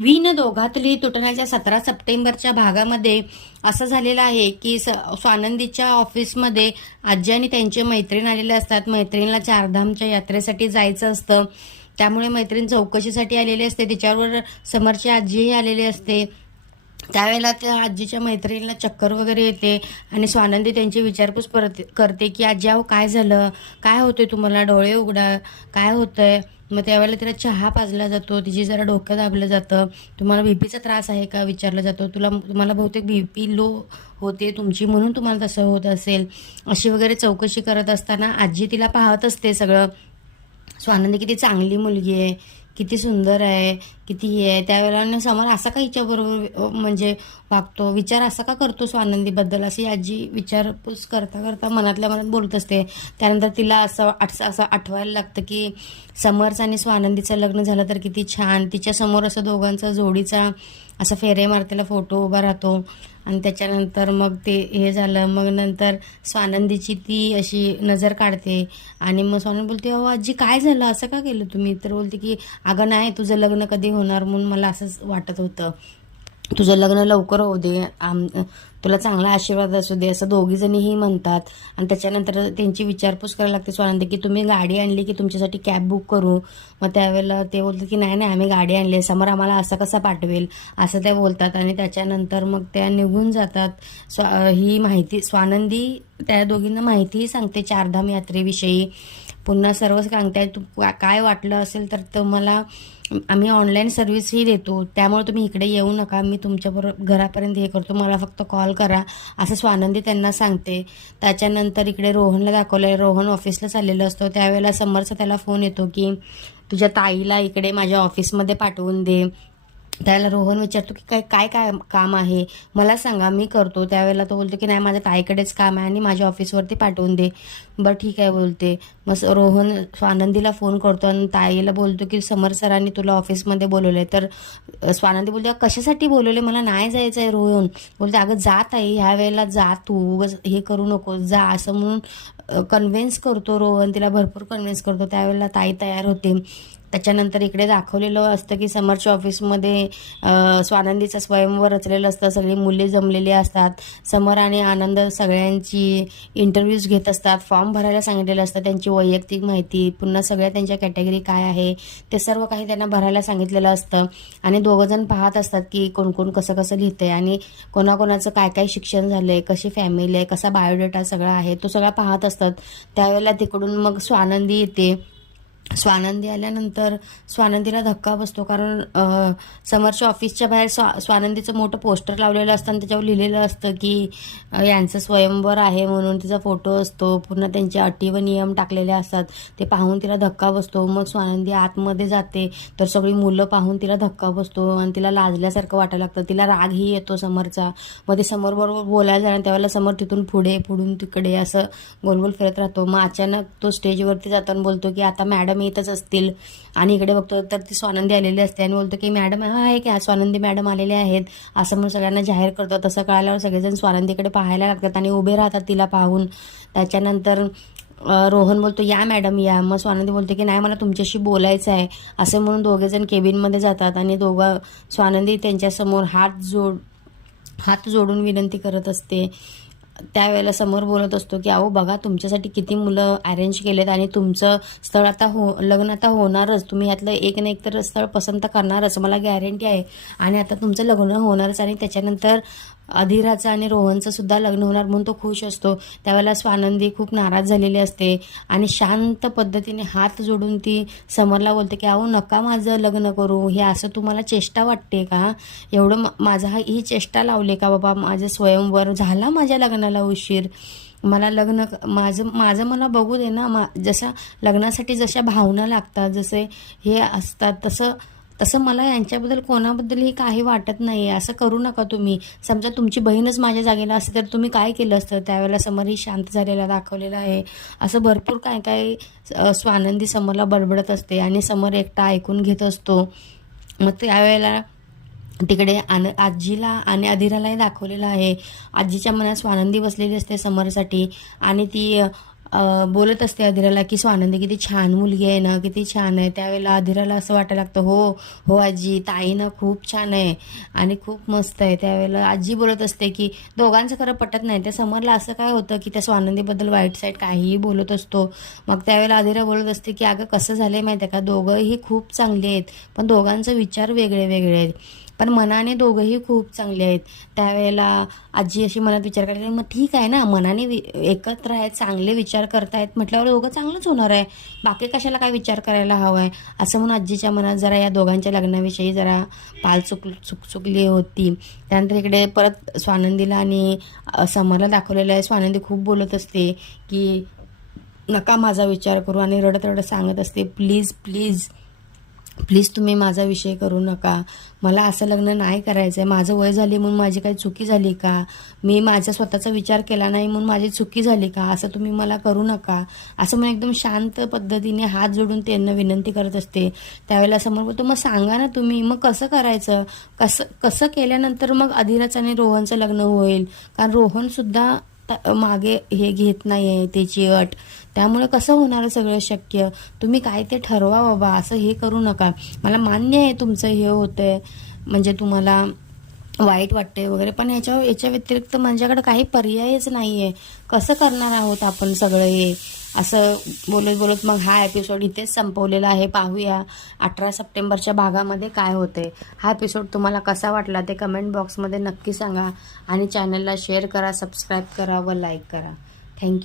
विण दोघातली तुटण्याच्या सतरा सप्टेंबरच्या भागामध्ये असं झालेलं आहे की स स्वानंदीच्या ऑफिसमध्ये आजी आणि त्यांचे मैत्रीण आलेले असतात. मैत्रिणीला चारधामच्या यात्रेसाठी जायचं असतं. त्यामुळे मैत्रीण चौकशीसाठी आलेली असते. तिच्यावर समरची आजीही आलेली असते. त्यावेळेला त्या आजीच्या मैत्रिणीला चक्कर वगैरे येते आणि स्वानंदी त्यांची विचारपूस परत करते की आजी अहो काय झालं? काय होतंय तुम्हाला? डोळे उघडा. काय होतंय? मग त्यावेळेला तिला चहा पाजला जातो. तिची जरा डोकं दाबलं जातं. तुम्हाला बीपीचा त्रास आहे का? विचारलं जातो. तुला तुम्हाला बहुतेक बीपी लो होते तुमची म्हणून तुम्हाला तसं होत असेल. अशी वगैरे चौकशी करत असताना आजी तिला पाहत असते सगळं. स्वानंदी किती चांगली मुलगी आहे. किती सुंदर आहे किती हे आहे. त्यावेळेला समोर असा का हिच्याबरोबर म्हणजे वागतो. विचार असा का करतो स्वानंदीबद्दल? अशी आजी विचारपूस करता करता मनातल्या मनात बोलत असते. त्यानंतर तिला असं आठ असं आठवायला लागतं की समर्स आणि स्वानंदीचं लग्न झालं तर किती छान. तिच्यासमोर असं दोघांचा जोडीचा असं फेरे मारतेला फोटो उभा राहतो. आणि त्याच्यानंतर मग ते हे झालं मग नंतर स्वानंदीची ती अशी नजर काढते. आणि मग स्वानंद बोलते अहो आजी काय झालं? असं का केलं तुम्ही? तर बोलते की अगं नाही तुझं लग्न कधी होणार? म्हणून मला असंच वाटत होतं. तुझं लग्न लवकर होऊ दे आम तुला चांगला आशीर्वाद असू दे असं दोघीजणीही म्हणतात. आणि त्याच्यानंतर त्यांची विचारपूस करायला लागते स्वानंदी की तुम्ही गाडी आणली की तुमच्यासाठी कॅब बुक करू? मग त्यावेळेला ते बोलतात की नाही नाही आम्ही गाडी आणली समोर आम्हाला असं कसं पाठवेल? असं त्या बोलतात आणि त्याच्यानंतर मग त्या निघून जातात. स्वा ही माहिती स्वानंदी त्या दोघींना माहितीही सांगते चारधाम यात्रेविषयी. पुन्हा सर्व सांगताय तू काय वाटलं असेल तर तुम्हाला आम्ही ऑनलाईन सर्व्हिसही देतो. त्यामुळे तुम्ही इकडे येऊ नका. मी तुमच्याबरोबर घरापर्यंत हे करतो. मला फक्त कॉल करा असं स्वानंदी त्यांना सांगते. त्याच्यानंतर इकडे रोहनला दाखवलं रोहन ऑफिसला चाललेला असतो. त्यावेळेला समरचा त्याला फोन येतो की तुझ्या ताईला इकडे माझ्या ऑफिसमध्ये पाठवून दे. त्याला रोहन विचारतो की काय काय काय काम आहे? मला सांगा मी करतो. त्यावेळेला तो बोलतो की नाही माझ्या ताईकडेच काम आहे आणि माझ्या ऑफिसवरती पाठवून दे. बरं ठीक आहे बोलते. मग रोहन स्वानंदीला फोन करतो आणि ताईला बोलतो की समर सरांनी तुला ऑफिसमध्ये बोलवले तर स्वानंदी बोलते कशासाठी बोलवले मला नाही जायचं आहे रोहन. बोलते अगं जा ताई ह्या वेळेला जा तू उगाच हे करू नको जा असं म्हणून कन्व्हिन्स करतो रोहन तिला भरपूर कन्व्हिन्स करतो. त्यावेळेला ताई तयार होते. त्याच्यानंतर इकडे दाखवलेलं असतं की समरच्या ऑफिसमध्ये स्वानंदीचं स्वयंवर रचलेलं असतं. सगळी मुले जमलेली असतात. समर आणि आनंद सगळ्यांची इंटरव्ह्यूज घेत असतात. फॉर्म भरायला सांगितलेलं असतं. त्यांची वैयक्तिक माहिती पुन्हा सगळ्या त्यांच्या कॅटेगरी काय आहे ते सर्व काही त्यांना भरायला सांगितलेलं असतं. आणि दोघंजण पाहत असतात की कोण कोण कसं कसं आहे आणि कोणाकोणाचं काय काय शिक्षण झालं आहे कशी फॅमिली आहे कसा बायोडेटा सगळा आहे तो सगळा पाहत असतात. त्यावेळेला तिकडून मग स्वानंदी येते. स्वानंदी आल्यानंतर स्वानंदीला धक्का बसतो कारण समरच्या ऑफिसच्या बाहेर स्वा स्वानंदीचं मोठं पोस्टर लावलेलं असतं आणि त्याच्यावर लिहिलेलं असतं की यांचं स्वयंवर आहे म्हणून तिचा फोटो असतो पुन्हा त्यांचे अटी व नियम टाकलेले असतात ते पाहून तिला धक्का बसतो मग स्वानंदी आतमध्ये जाते तर सगळी मुलं पाहून तिला धक्का बसतो आणि तिला लाजल्यासारखं वाटायला लागतं तिला रागही येतो समोरचा मग ते समोरबरोबर बोलायला जाणार त्यावेळेला समोर तिथून पुढे पुढून तिकडे असं गोलगोल फिरत राहतो मग अचानक तो स्टेजवरती जाताना बोलतो की आता मॅडम येतच असतील. आणि इकडे बघतो तर ती स्वानंदी आलेली असते. आणि बोलतो की मॅडम हा आहे की स्वानंदी मॅडम आलेले आहेत. असं म्हणून सगळ्यांना जाहीर करतो. तसं कळाल्यावर सगळेजण स्वानंदीकडे पाहायला लागतात आणि उभे राहतात तिला पाहून. त्याच्यानंतर रोहन बोलतो या मॅडम या. मग स्वानंदी बोलते की नाही मला तुमच्याशी बोलायचं आहे. असं म्हणून दोघेजण केबिनमध्ये जातात आणि दोघं स्वानंदी त्यांच्यासमोर हात जोड हात जोडून विनंती करत असते. त्यावेळेला समोर बोलत असतो की अहो बघा तुमच्यासाठी किती मुलं अरेंज केलेत आणि तुमचं स्थळ आता हो लग्न आता होणारच. तुम्ही यातलं एक ना एक तर स्थळ पसंत करणारच. मला गॅरंटी आहे. आणि आता तुमचं लग्न होणारच आणि त्याच्यानंतर अधिराचं आणि रोहनचं सुद्धा लग्न होणार म्हणून तो खुश असतो. त्यावेळेला स्वानंदी खूप नाराज झालेली असते आणि शांत पद्धतीने हात जोडून ती समरला बोलते की अहो नका माझं लग्न करू. हे असं तुम्हाला चेष्टा वाटते का? एवढं माझा ही चेष्टा लावले का बाबा? माझं स्वयंवर झाला माझ्या लग्नाला उशीर. मला लग्न माझं माझं मला बघू दे ना. मा जशा लग्नासाठी जशा भावना लागतात जसे हे असतात तसं तसं मला यांच्याबद्दल कोणाबद्दलही काही वाटत नाही असं करू नका तुम्ही. समजा तुमची बहीणच माझ्या जागेला असते तर तुम्ही काय केलं असतं? त्यावेळेला समरही शांत झालेला दाखवलेला आहे. असं भरपूर काय काय स्वानंदी समरला बडबडत असते आणि समर एकटा ऐकून घेत असतो. मग त्यावेळेला तिकडे आन आजीला आणि अधिरालाही दाखवलेलं आहे. आजीच्या मनात स्वानंदी बसलेली असते समरसाठी आणि ती बोलत असते अधिराला की स्वानंदी किती छान मुलगी आहे ना किती छान आहे. त्यावेळेला अधिराला असं वाटायला लागतं हो हो आजी ताई ना खूप छान आहे आणि खूप मस्त आहे. त्यावेळेला आजी बोलत असते की दोघांचं खरं पटत नाही. त्या समरला असं काय होतं की त्या स्वानंदीबद्दल वाईट साईड काहीही बोलत असतो. मग त्यावेळेला अधिरा बोलत असते की अगं कसं झालं आहे माहिती आहे का? दोघंही खूप चांगले आहेत पण दोघांचे विचार वेगळे वेगळे आहेत. पण मनाने दोघंही खूप चांगले आहेत. त्यावेळेला आजी अशी मनात विचार करायला मग ठीक आहे ना मनाने वि- एकत्र आहेत चांगले विचार करतायत म्हटल्यावर दोघं चांगलंच होणार आहे. बाकी कशाला काय विचार करायला हवा आहे असं म्हणून आजीच्या मनात जरा या दोघांच्या लग्नाविषयी जरा पाल चुक चुक चुकली होती. त्यानंतर इकडे परत स्वानंदीला आणि समरला दाखवलेलं आहे. स्वानंदी खूप बोलत असते की नका माझा विचार करू आणि रडत रडत सांगत असते. प्लीज प्लीज प्लीज तुम्ही माझा विषय करू नका. मला असं लग्न नाही करायचं आहे माझं वय झाली म्हणून माझी काही चुकी झाली का? मी माझ्या स्वतःचा विचार केला नाही म्हणून माझी चुकी झाली का? असं तुम्ही मला करू नका. असं म्हणून एकदम शांत पद्धतीने हात जोडून त्यांना विनंती करत असते. त्यावेळेला समोर बोलतो मग सांगा ना तुम्ही मग कसं करायचं? कसं कसं केल्यानंतर मग अधिराचं आणि रोहनचं लग्न होईल? कारण रोहनसुद्धा मागे हे घेत नाही आहे त्याची अट. त्यामुळे कसं होणार सगळं शक्य? तुम्ही काय ते ठरवा बाबा असं हे करू नका. मला मान्य आहे तुमचं हे होतंय. म्हणजे तुम्हाला वाईट वाटते वगैरे. पण याच्या याच्या व्यतिरिक्त माझ्याकडे काही पर्यायच नाही आहे कसं करणार आहोत आपण सगळं? हे असं बोलत बोलत मग हा एपिसोड इथेच संपवलेला आहे. पाहूया अठरा सप्टेंबरच्या भागामध्ये काय होते हा एपिसोड तुम्हाला कसा वाटला ते कमेंट बॉक्समध्ये नक्की सांगा आणि चॅनलला शेअर करा सबस्क्राईब करा व लाईक करा. थँक्यू